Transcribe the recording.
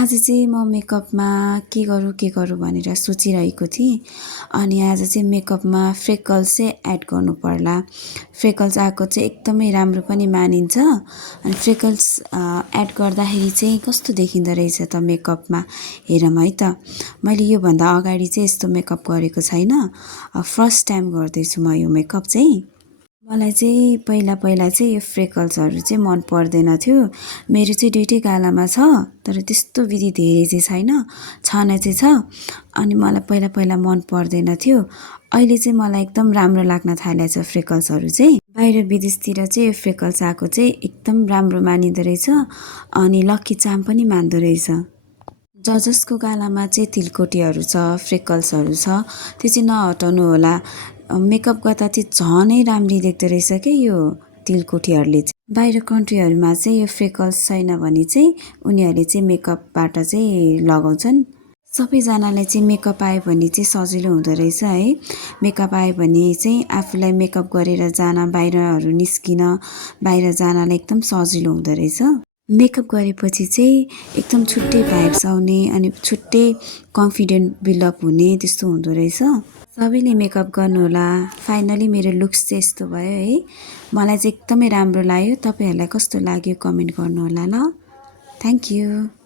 आज चाहिँ म मेकअपमा के गरौँ भनेर सोचिरहेको थिएँ। अनि आज चाहिँ मेकअपमा फ्रेकल्स चाहिँ एड गर्नु पर्ला। फ्रेकल्स आएको चाहिँ एकदमै राम्रो पनि मानिन्छ। अनि फ्रेकल्स एड गर्दाखेरि चाहिँ कस्तो देखिँदो रहेछ त मेकअपमा, हेरौँ है त। मैले योभन्दा अगाडि चाहिँ यस्तो मेकअप गरेको छैन। फर्स्ट टाइम गर्दैछु म यो मेकअप चाहिँ। मलाई चाहिँ पहिला पहिला चाहिँ यो फ्रेकल्सहरू चाहिँ मन पर्दैन थियो। मेरो चाहिँ दुइटै गालामा छ, तर त्यस्तो विधि धेरै चाहिँ छैन, छन चाहिँ छ। अनि मलाई पहिला पहिला मन पर्दैन थियो। अहिले चाहिँ मलाई एकदम राम्रो लाग्न थालेछ फ्रेकल्सहरू चाहिँ। बाहिर विदेशतिर चाहिँ यो फ्रेकल्स आएको चाहिँ एकदम राम्रो मानिँदो रहेछ। अनि लक्की चार्म पनि मान्दो रहेछ। जसको गालामा चाहिँ तिलकोटीहरू छ, फ्रेकल्सहरू छ, त्यो चाहिँ नहटाउनु होला। मेकअप गर्दा चाहिँ झनै राम्री देख्दो रहेछ क्या यो तिलकोठीहरूले चाहिँ। बाहिर कन्ट्रीहरूमा चाहिँ यो फ्रेकल्स छैन भने चाहिँ उनीहरूले चाहिँ मेकअपबाट चाहिँ लगाउँछन्। सबैजनालाई चाहिँ मेकअप आयो भने चाहिँ सजिलो हुँदो रहेछ है। मेकअप आयो भने चाहिँ आफूलाई मेकअप गरेर जान, बाहिरहरू निस्किन, बाहिर जानलाई एकदम सजिलो हुँदो रहेछ। मेकअप गरेपछि चाहिँ एकदम छुट्टै भाइब्स आउने अनि छुट्टै कन्फिडेन्ट बिल्डअप हुने त्यस्तो हुँदो रहेछ। सबैले मेकअप गर्नुहोला। फाइनली मेरो लुक्स चाहिँ यस्तो भयो है। मलाई चाहिँ एकदमै राम्रो लाग्यो। तपाईँहरूलाई कस्तो लाग्यो कमेन्ट गर्नुहोला ल। Thank you.